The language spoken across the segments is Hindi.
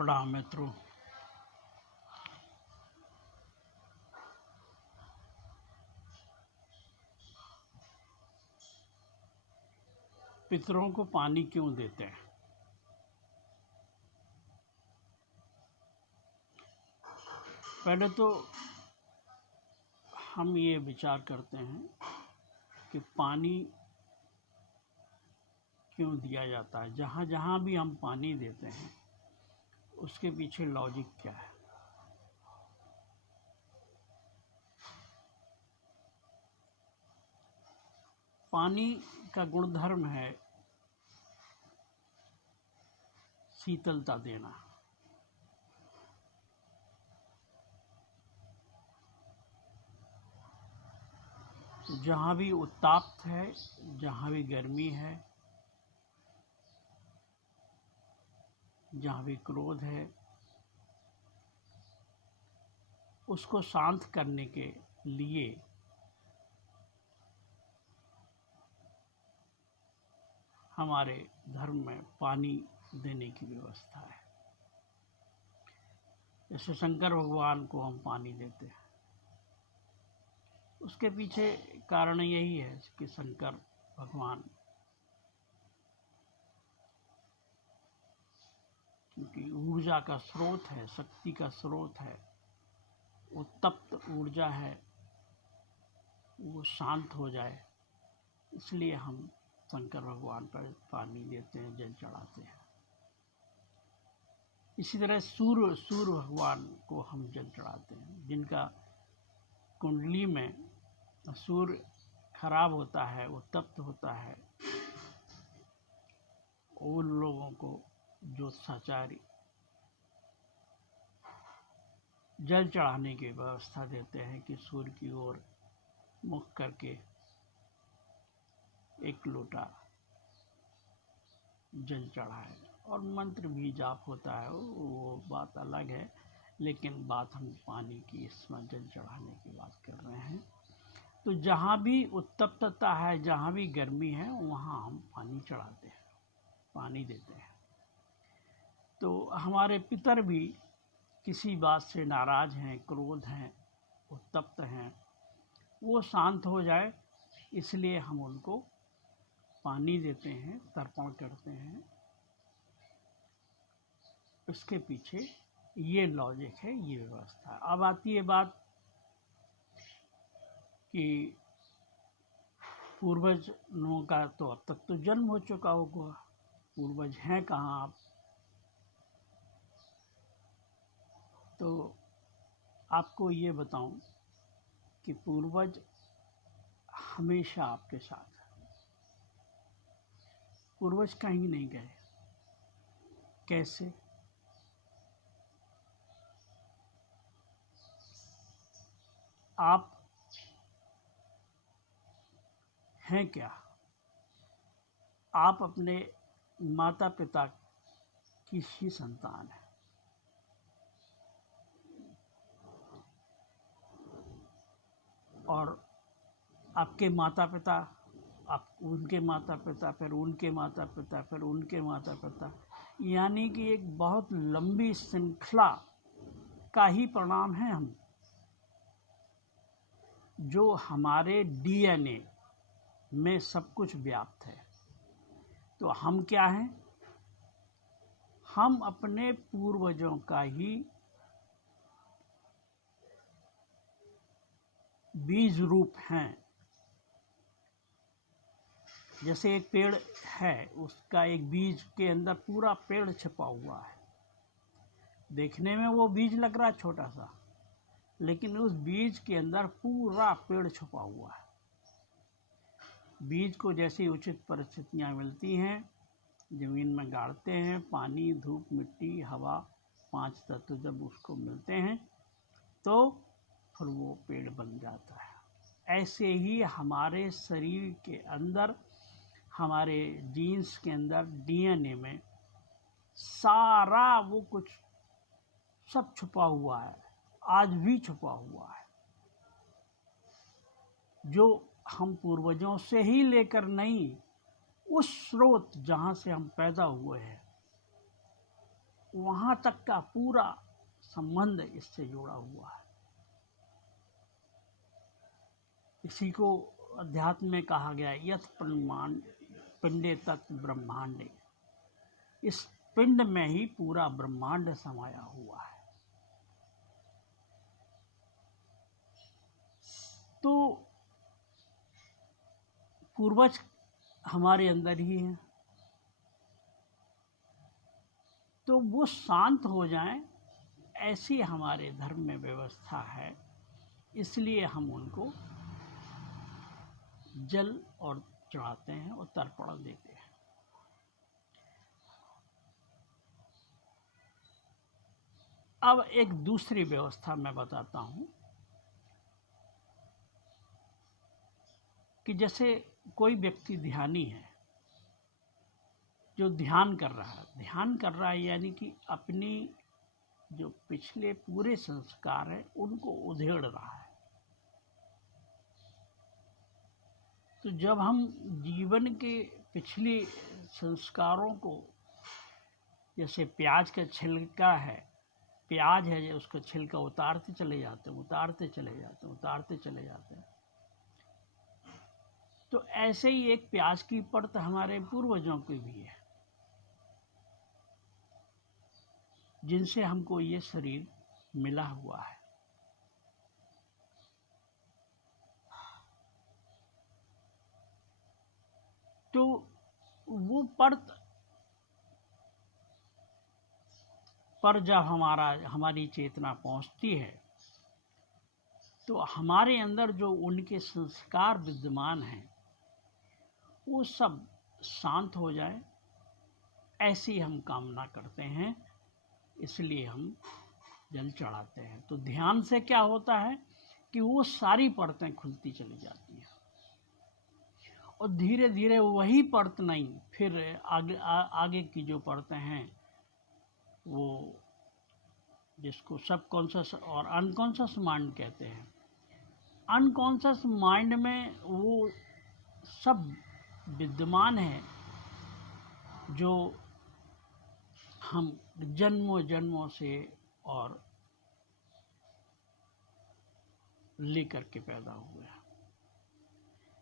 प्रणाम मित्रों। पितरों को पानी क्यों देते हैं? पहले तो हम ये विचार करते हैं कि पानी क्यों दिया जाता है। जहाँ जहाँ भी हम पानी देते हैं उसके पीछे लॉजिक क्या है। पानी का गुणधर्म है शीतलता देना। जहाँ भी उत्ताप है, जहाँ भी गर्मी है, जहाँ भी क्रोध है, उसको शांत करने के लिए हमारे धर्म में पानी देने की व्यवस्था है। जैसे शंकर भगवान को हम पानी देते हैं, उसके पीछे कारण यही है कि शंकर भगवान क्योंकि ऊर्जा का स्रोत है, शक्ति का स्रोत है, उत्तप्त ऊर्जा है, वो शांत हो जाए, इसलिए हम शंकर भगवान पर पानी देते हैं, जल चढ़ाते हैं। इसी तरह सूर्य भगवान को हम जल चढ़ाते हैं। जिनका कुंडली में सूर्य खराब होता है, उत्तप्त होता है, उन लोगों को ज्योतिषाचार्य जल चढ़ाने की व्यवस्था देते हैं कि सूर्य की ओर मुख करके एक लोटा जल चढ़ाए। और मंत्र भी जाप होता है, वो बात अलग है, लेकिन बात हम पानी की, इसमें जल चढ़ाने की बात कर रहे हैं। तो जहाँ भी उत्तप्तता है, जहाँ भी गर्मी है, वहाँ हम पानी चढ़ाते हैं, पानी देते हैं। तो हमारे पितर भी किसी बात से नाराज हैं, क्रोध हैं, उत्तप्त हैं, वो शांत हो जाए, इसलिए हम उनको पानी देते हैं, तर्पण करते हैं। इसके पीछे ये लॉजिक है, ये व्यवस्था। अब आती है बात कि पूर्वजों का तो अब तक तो जन्म हो चुका होगा, पूर्वज हैं कहाँ आप? तो आपको ये बताऊं कि पूर्वज हमेशा आपके साथ हैं। पूर्वज कहीं नहीं गए। कैसे? आप हैं क्या? आप अपने माता पिता की ही संतान है। और आपके माता पिता, आप उनके माता पिता, फिर उनके माता पिता, फिर उनके माता पिता, यानी कि एक बहुत लंबी श्रृंखला का ही परिणाम है हम, जो हमारे डीएनए में सब कुछ व्याप्त है। तो हम क्या हैं? हम अपने पूर्वजों का ही बीज रूप हैं। जैसे एक पेड़ है, उसका एक बीज के अंदर पूरा पेड़ छिपा हुआ है। देखने में वो बीज लग रहा है छोटा सा, लेकिन उस बीज के अंदर पूरा पेड़ छुपा हुआ है। बीज को जैसी उचित परिस्थितियां मिलती हैं, जमीन में गाड़ते हैं, पानी, धूप, मिट्टी, हवा, 5 तत्व जब उसको मिलते हैं तो फिर वो पेड़ बन जाता है। ऐसे ही हमारे शरीर के अंदर, हमारे जीन्स के अंदर, डीएनए में सारा वो कुछ सब छुपा हुआ है, आज भी छुपा हुआ है, जो हम पूर्वजों से ही लेकर नहीं, उस स्रोत जहाँ से हम पैदा हुए हैं, वहाँ तक का पूरा संबंध इससे जुड़ा हुआ है। इसी को अध्यात्म में कहा गया यथ पिंडे तत् ब्रह्मांडे। इस पिंड में ही पूरा ब्रह्मांड समाया हुआ है। तो पूर्वज हमारे अंदर ही हैं, तो वो शांत हो जाएं, ऐसी हमारे धर्म में व्यवस्था है। इसलिए हम उनको जल और चढ़ाते हैं और तर्पण देते हैं। अब एक दूसरी व्यवस्था मैं बताता हूँ कि जैसे कोई व्यक्ति ध्यानी है जो ध्यान कर रहा है यानी कि अपनी जो पिछले पूरे संस्कार है उनको उधेड़ रहा है। तो जब हम जीवन के पिछले संस्कारों को, जैसे प्याज का छिलका है, प्याज है, उसका छिलका उतारते चले जाते हैं, तो ऐसे ही एक प्याज की परत हमारे पूर्वजों की भी है, जिनसे हमको ये शरीर मिला हुआ है। तो वो परत पर जब हमारी चेतना पहुंचती है तो हमारे अंदर जो उनके संस्कार विद्यमान हैं वो सब शांत हो जाए, ऐसी हम कामना करते हैं। इसलिए हम जल चढ़ाते हैं। तो ध्यान से क्या होता है कि वो सारी परतें खुलती चली जाती हैं और धीरे धीरे वही परत नहीं, फिर आगे की जो परतें हैं वो जिसको सबकॉन्शियस और अनकॉन्शियस माइंड कहते हैं। अनकॉन्शियस माइंड में वो सब विद्यमान है जो हम जन्मों जन्मों से और लेकर के पैदा हुए हैं।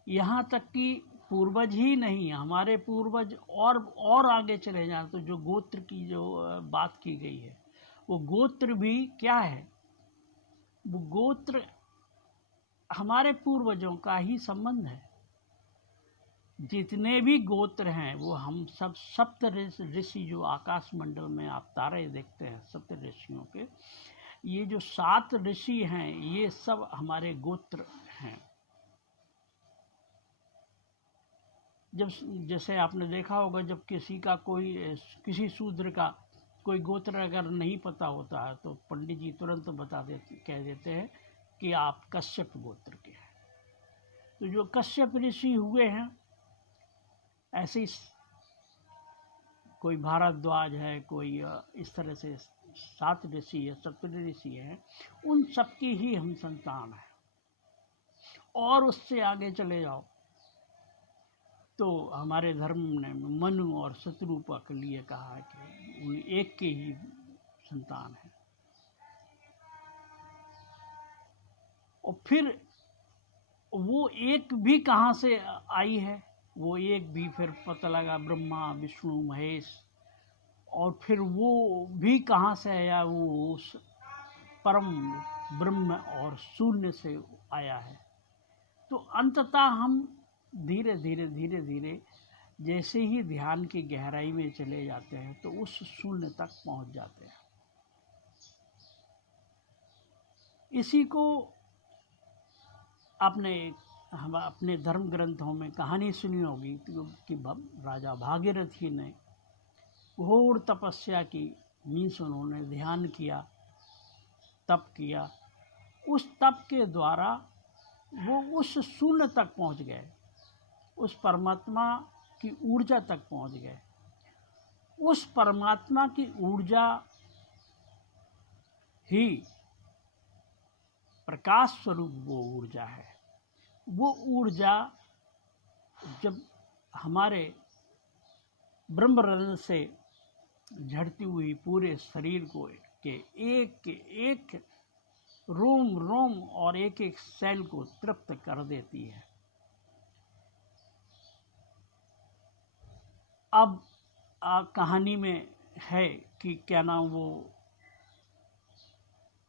यहाँ तक कि पूर्वज ही नहीं, हमारे पूर्वज और आगे चले जाए तो जो गोत्र की जो बात की गई है, वो गोत्र भी क्या है? वो गोत्र हमारे पूर्वजों का ही संबंध है। जितने भी गोत्र हैं वो हम सब सप्त ऋषि, जो आकाश मंडल में आप तारे देखते हैं सप्त ऋषियों के, ये जो 7 ऋषि हैं ये सब हमारे गोत्र हैं। जब जैसे आपने देखा होगा, जब किसी शूद्र का कोई गोत्र अगर नहीं पता होता है तो पंडित जी तुरंत कह देते हैं कि आप कश्यप गोत्र के हैं। तो जो कश्यप ऋषि हुए हैं, ऐसे ही कोई भारद्वाज है, कोई इस तरह से 7 ऋषि है, सप्तऋषि ऋषि हैं, उन सबकी ही हम संतान हैं। और उससे आगे चले जाओ तो हमारे धर्म ने मनु और शत्रुपा के लिए कहा है कि उन एक के ही संतान है। और फिर वो एक भी कहाँ से आई है? वो एक भी फिर पता लगा ब्रह्मा विष्णु महेश, और फिर वो भी कहाँ से आया? वो उस परम ब्रह्म और शून्य से आया है। तो अंततः हम धीरे धीरे जैसे ही ध्यान की गहराई में चले जाते हैं तो उस शून्य तक पहुंच जाते हैं। इसी को हम अपने धर्म ग्रंथों में कहानी सुनी होगी कि राजा भागीरथी ने घोर तपस्या की, मीन्स उन्होंने ध्यान किया, तप किया। उस तप के द्वारा वो उस शून्य तक पहुंच गए, उस परमात्मा की ऊर्जा तक पहुंच गए। उस परमात्मा की ऊर्जा ही प्रकाश स्वरूप वो ऊर्जा है। वो ऊर्जा जब हमारे ब्रह्मरंध्र से झड़ती हुई पूरे शरीर को के एक रोम रोम और एक एक सेल को तृप्त कर देती है। अब कहानी में है कि क्या नाम वो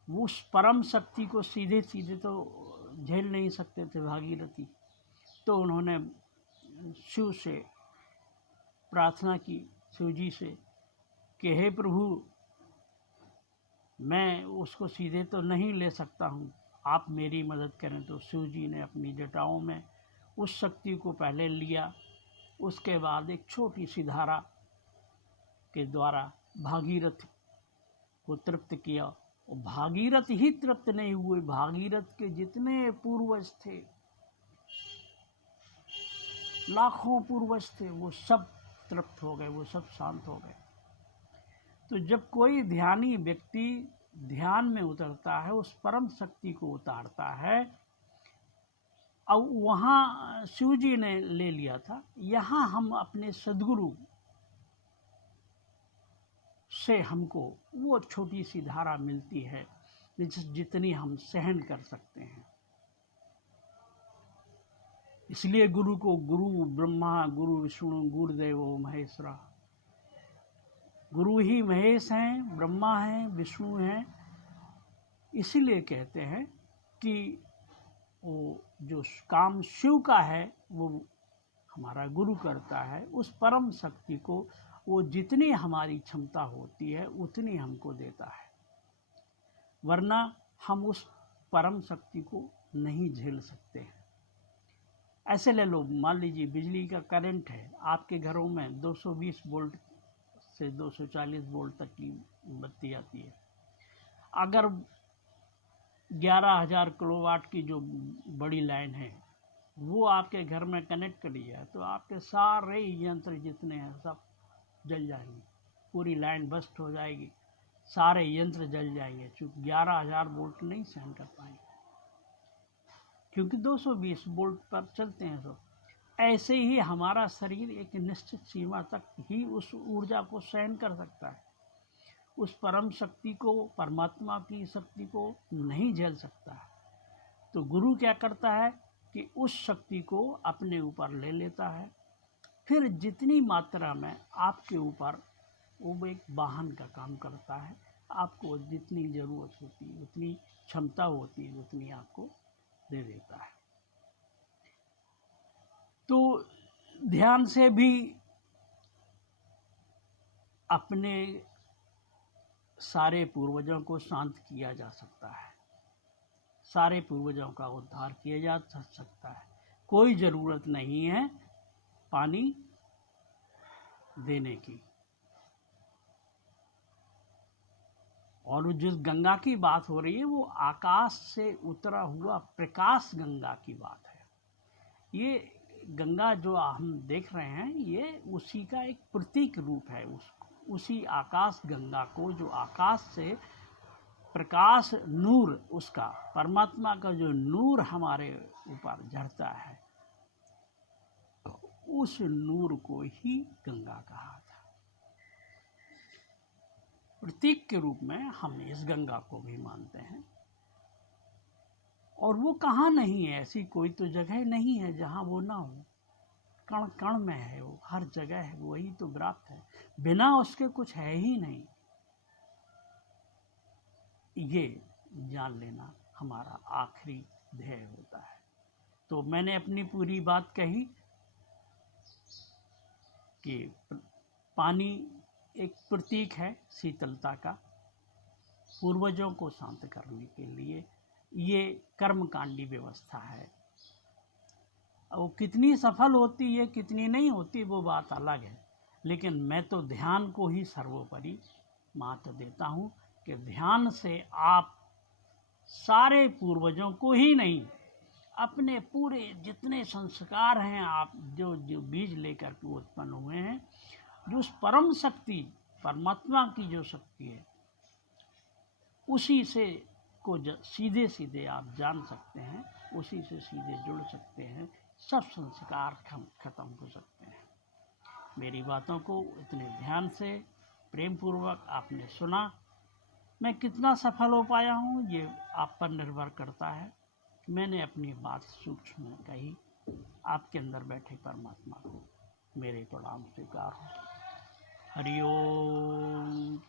उस परम शक्ति को सीधे सीधे तो झेल नहीं सकते थे भागीरथी, तो उन्होंने शिव से प्रार्थना की, शिव जी से, कि हे प्रभु, मैं उसको सीधे तो नहीं ले सकता हूँ, आप मेरी मदद करें। तो शिव जी ने अपनी जटाओं में उस शक्ति को पहले लिया, उसके बाद एक छोटी सी धारा के द्वारा भागीरथ को तृप्त किया। और भागीरथ ही तृप्त नहीं हुए, भागीरथ के जितने पूर्वज थे, लाखों पूर्वज थे, वो सब तृप्त हो गए, वो सब शांत हो गए। तो जब कोई ध्यानी व्यक्ति ध्यान में उतरता है, उस परम शक्ति को उतारता है, अब वहाँ शिव जी ने ले लिया था, यहाँ हम अपने सद्गुरु से हमको वो छोटी सी धारा मिलती है जितनी हम सहन कर सकते हैं। इसलिए गुरु को गुरु ब्रह्मा, गुरु विष्णु, गुरुदेव महेश्वरा, गुरु ही महेश हैं, ब्रह्मा हैं, विष्णु हैं। इसीलिए कहते हैं कि वो जो काम शिव का है वो हमारा गुरु करता है। उस परम शक्ति को वो जितनी हमारी क्षमता होती है उतनी हमको देता है, वरना हम उस परम शक्ति को नहीं झेल सकते हैं। ऐसे ले लो, मान लीजिए बिजली का करंट है, आपके घरों में 220 वोल्ट से 240 वोल्ट तक की बत्ती आती है। अगर 11,000 किलोवाट की जो बड़ी लाइन है वो आपके घर में कनेक्ट करी है, तो आपके सारे यंत्र जितने हैं सब जल जाएंगे, पूरी लाइन बस्ट हो जाएगी, सारे यंत्र जल जाएंगे, क्योंकि 11,000 वोल्ट नहीं सहन कर पाएंगे, क्योंकि 220 वोल्ट पर चलते हैं सब। ऐसे ही हमारा शरीर एक निश्चित सीमा तक ही उस ऊर्जा को सहन कर सकता है, उस परम शक्ति को, परमात्मा की शक्ति को नहीं झेल सकता है। तो गुरु क्या करता है कि उस शक्ति को अपने ऊपर ले लेता है, फिर जितनी मात्रा में आपके ऊपर वो एक वाहन का काम करता है, आपको जितनी ज़रूरत होती है, उतनी क्षमता होती है, उतनी आपको दे देता है। तो ध्यान से भी अपने सारे पूर्वजों को शांत किया जा सकता है, सारे पूर्वजों का उद्धार किया जा सकता है। कोई ज़रूरत नहीं है पानी देने की। और जिस गंगा की बात हो रही है वो आकाश से उतरा हुआ प्रकाश गंगा की बात है। ये गंगा जो हम देख रहे हैं ये उसी का एक प्रतीक रूप है, उसी आकाश गंगा को, जो आकाश से प्रकाश नूर, उसका परमात्मा का जो नूर हमारे ऊपर झरता है, उस नूर को ही गंगा कहा था। प्रतीक के रूप में हम इस गंगा को भी मानते हैं। और वो कहाँ नहीं है, ऐसी कोई तो जगह नहीं है जहाँ वो ना हो, कण कण में है, वो हर जगह है, वही तो व्याप्त है, बिना उसके कुछ है ही नहीं। ये जान लेना हमारा आखिरी ध्येय होता है। तो मैंने अपनी पूरी बात कही कि पानी एक प्रतीक है शीतलता का, पूर्वजों को शांत करने के लिए ये कर्मकांडी व्यवस्था है। वो कितनी सफल होती है, कितनी नहीं होती, वो बात अलग है, लेकिन मैं तो ध्यान को ही सर्वोपरि महत्व देता हूँ कि ध्यान से आप सारे पूर्वजों को ही नहीं, अपने पूरे जितने संस्कार हैं, आप जो बीज लेकर के उत्पन्न हुए हैं, जो उस परम शक्ति, परमात्मा की जो शक्ति है, उसी से को सीधे सीधे आप जान सकते हैं, उसी से सीधे जुड़ सकते हैं, सब संस्कार खत्म हो सकते हैं। मेरी बातों को इतने ध्यान से प्रेम पूर्वक आपने सुना। मैं कितना सफल हो पाया हूँ ये आप पर निर्भर करता है। मैंने अपनी बात सूक्ष्म में कही, आपके अंदर बैठे परमात्मा को मेरे प्रणाम स्वीकार हो। हरि ओम।